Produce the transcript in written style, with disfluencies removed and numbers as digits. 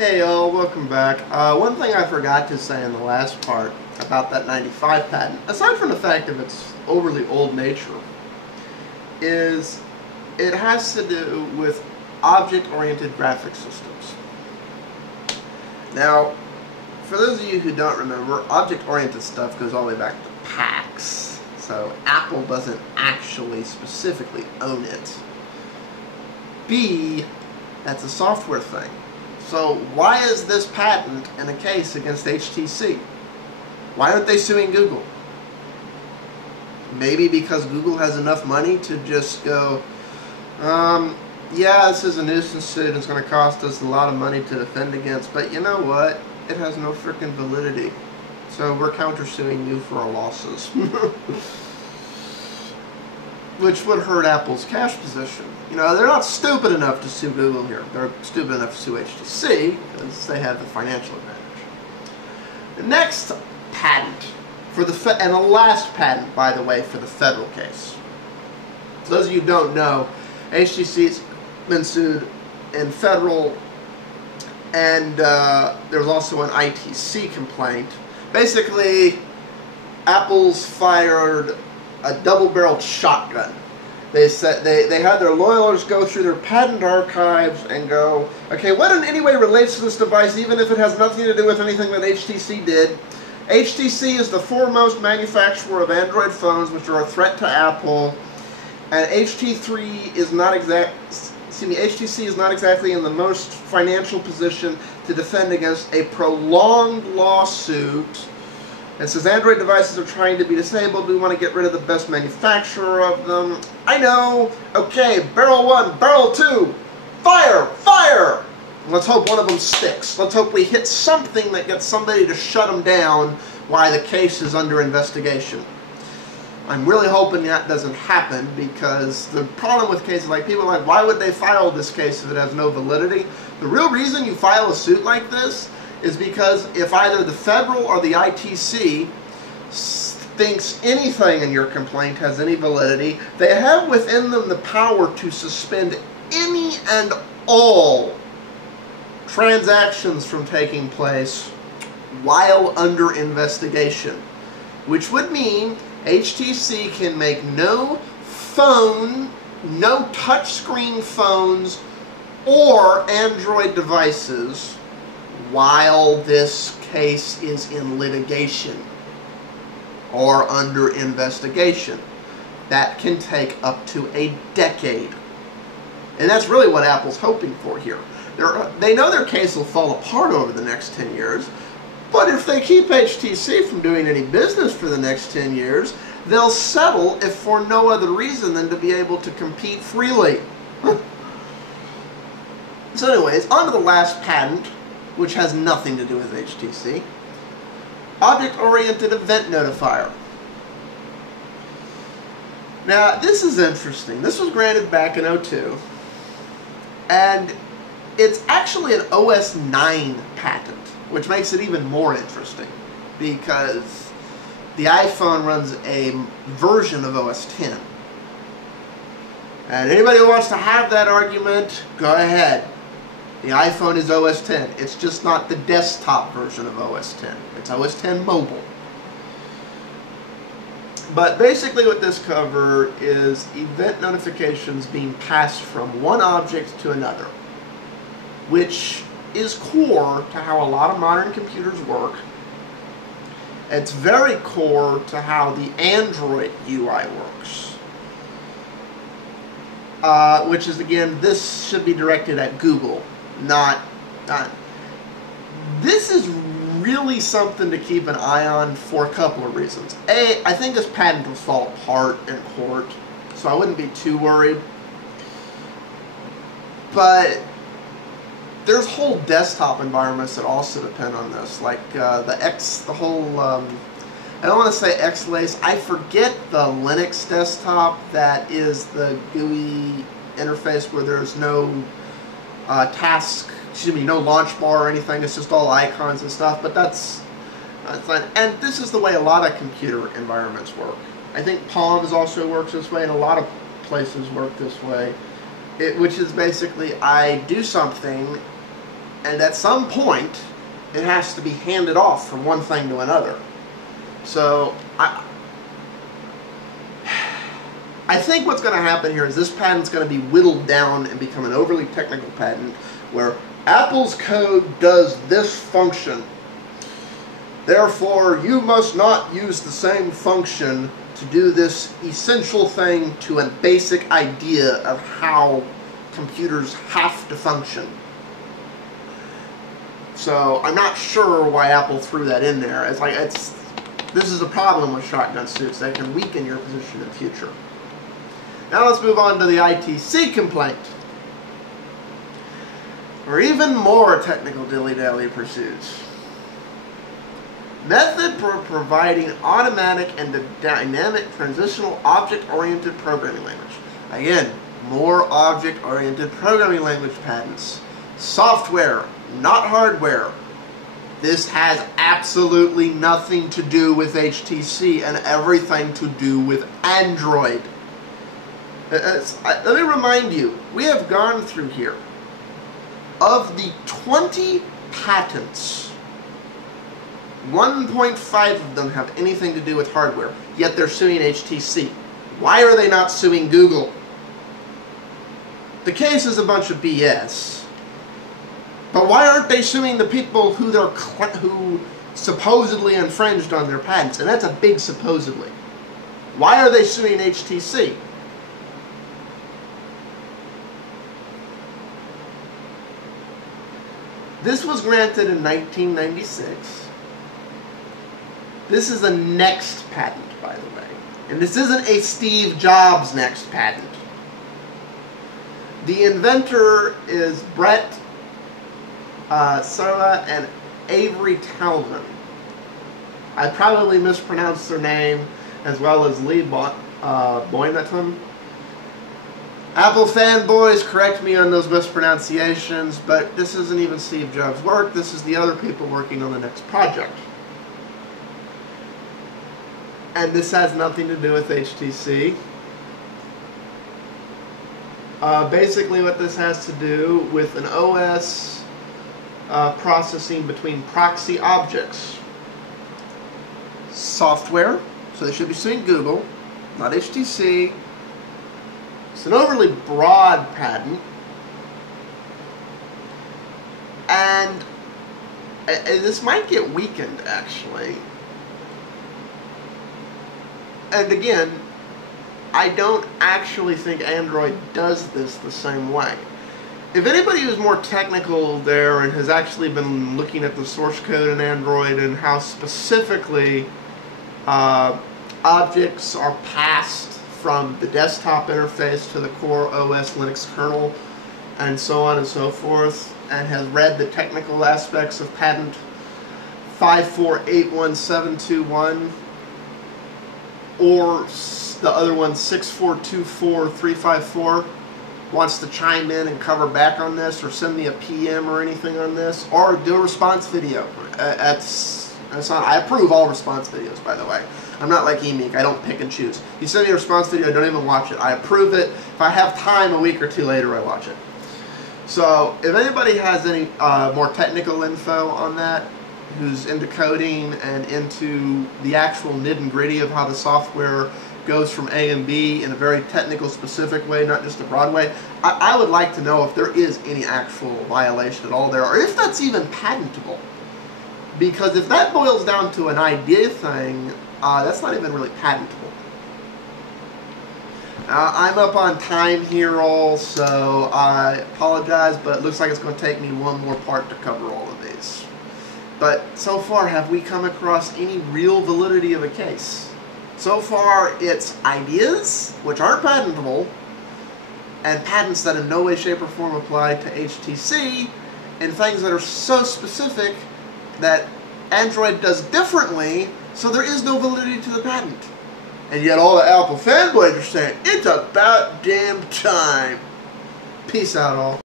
Hey y'all, welcome back. One thing I forgot to say in the last part about that 95 patent, aside from the fact of its overly old nature, is it has to do with object-oriented graphic systems. Now, for those of you who don't remember, object-oriented stuff goes all the way back to PAX, so Apple doesn't actually specifically own it. B, that's a software thing. So why is this patent in a case against HTC? Why aren't they suing Google? Maybe because Google has enough money to just go, yeah, this is a nuisance suit, it's going to cost us a lot of money to defend against, but you know what? It has no freaking validity. So we're countersuing you for our losses. Which would hurt Apple's cash position. You know, they're not stupid enough to sue Google here. They're stupid enough to sue HTC because they have the financial advantage. The next patent, and the last patent, by the way, for the federal case. For those of you who don't know, HTC's been sued in federal, and there's also an ITC complaint. Basically, Apple's fired a double-barreled shotgun. They said they had their lawyers go through their patent archives and go, okay, what in any way relates to this device, even if it has nothing to do with anything that HTC did? HTC is the foremost manufacturer of Android phones, which are a threat to Apple, and HTC is not exactly in the most financial position to defend against a prolonged lawsuit. It says Android devices are trying to be disabled. We want to get rid of the best manufacturer of them. I know. Okay, barrel one, barrel two. Fire! Fire! Let's hope one of them sticks. Let's hope we hit something that gets somebody to shut them down while the case is under investigation. I'm really hoping that doesn't happen, because the problem with cases like people are like, why would they file this case if it has no validity? The real reason you file a suit like this is because if either the federal or the ITC thinks anything in your complaint has any validity, they have within them the power to suspend any and all transactions from taking place while under investigation, which would mean HTC can make no touchscreen phones or Android devices while this case is in litigation or under investigation. That can take up to a decade. And that's really what Apple's hoping for here. They know their case will fall apart over the next 10 years, but if they keep HTC from doing any business for the next 10 years, they'll settle if for no other reason than to be able to compete freely. So anyways, on to the last patent, which has nothing to do with HTC. Object-Oriented Event Notifier. Now, this is interesting. This was granted back in '02, and it's actually an OS 9 patent, which makes it even more interesting, because the iPhone runs a version of OS 10. And anybody who wants to have that argument, go ahead. The iPhone is OS 10. It's just not the desktop version of OS 10. It's OS 10 mobile. But basically what this covers is event notifications being passed from one object to another, which is core to how a lot of modern computers work. It's very core to how the Android UI works. Which is, again, this should be directed at Google. Not. This is really something to keep an eye on for a couple of reasons. A, I think this patent will fall apart in court, so I wouldn't be too worried. But there's whole desktop environments that also depend on this, like I don't want to say X-Lace, I forget the Linux desktop that is the GUI interface where there's no no launch bar or anything, it's just all icons and stuff, but that's fine. And this is the way a lot of computer environments work. I think Palms also works this way, and a lot of places work this way. which is basically I do something And at some point, it has to be handed off from one thing to another. So, I think what's going to happen here is this patent's going to be whittled down and become an overly technical patent where Apple's code does this function. Therefore, you must not use the same function to do this essential thing to a basic idea of how computers have to function. So I'm not sure why Apple threw that in there. This is a problem with shotgun suits. They can weaken your position in the future. Now let's move on to the ITC complaint. Or even more technical dilly-dally pursuits. Method for providing automatic and dynamic transitional object-oriented programming language. Again, more object-oriented programming language patents. Software, not hardware. This has absolutely nothing to do with HTC and everything to do with Android. Let me remind you, we have gone through here. Of the 20 patents, 1.5 of them have anything to do with hardware, yet they're suing HTC. Why are they not suing Google? The case is a bunch of BS. But why aren't they suing the people who supposedly infringed on their patents? And that's a big supposedly. Why are they suing HTC? This was granted in 1996. This is a next patent, by the way. And this isn't a Steve Jobs next patent. The inventor is Brett Sarla and Avery Talman. I probably mispronounced their name, as well as Lee Boynton. Apple fanboys, correct me on those mispronunciations, but this isn't even Steve Jobs' work. This is the other people working on the next project. And this has nothing to do with HTC. Basically what this has to do with an OS processing between proxy objects. Software, so they should be suing Google, not HTC. It's an overly broad patent. And this might get weakened, actually. And again, I don't actually think Android does this the same way. If anybody who's more technical there and has actually been looking at the source code in Android and how specifically objects are passed from the desktop interface to the core OS Linux kernel and so on and so forth, and has read the technical aspects of patent 5481721 or the other one 6424354, wants to chime in and cover back on this or send me a PM or anything on this, or do a response video. I approve all response videos, by the way. I'm not like Emeek. I don't pick and choose. You send me a response video, I don't even watch it. I approve it. If I have time a week or two later, I watch it. So if anybody has any more technical info on that, who's into coding and into the actual nitty and gritty of how the software goes from A and B in a very technical, specific way, not just a broad way, I would like to know if there is any actual violation at all there, or if that's even patentable. Because if that boils down to an idea thing, that's not even really patentable. I'm up on time here all, so I apologize, but it looks like it's going to take me one more part to cover all of these. But so far, have we come across any real validity of a case? So far, it's ideas, which aren't patentable, and patents that in no way, shape, or form apply to HTC, and things that are so specific that Android does differently, so there is no validity to the patent. And yet all the Apple fanboys are saying, it's about damn time. Peace out all.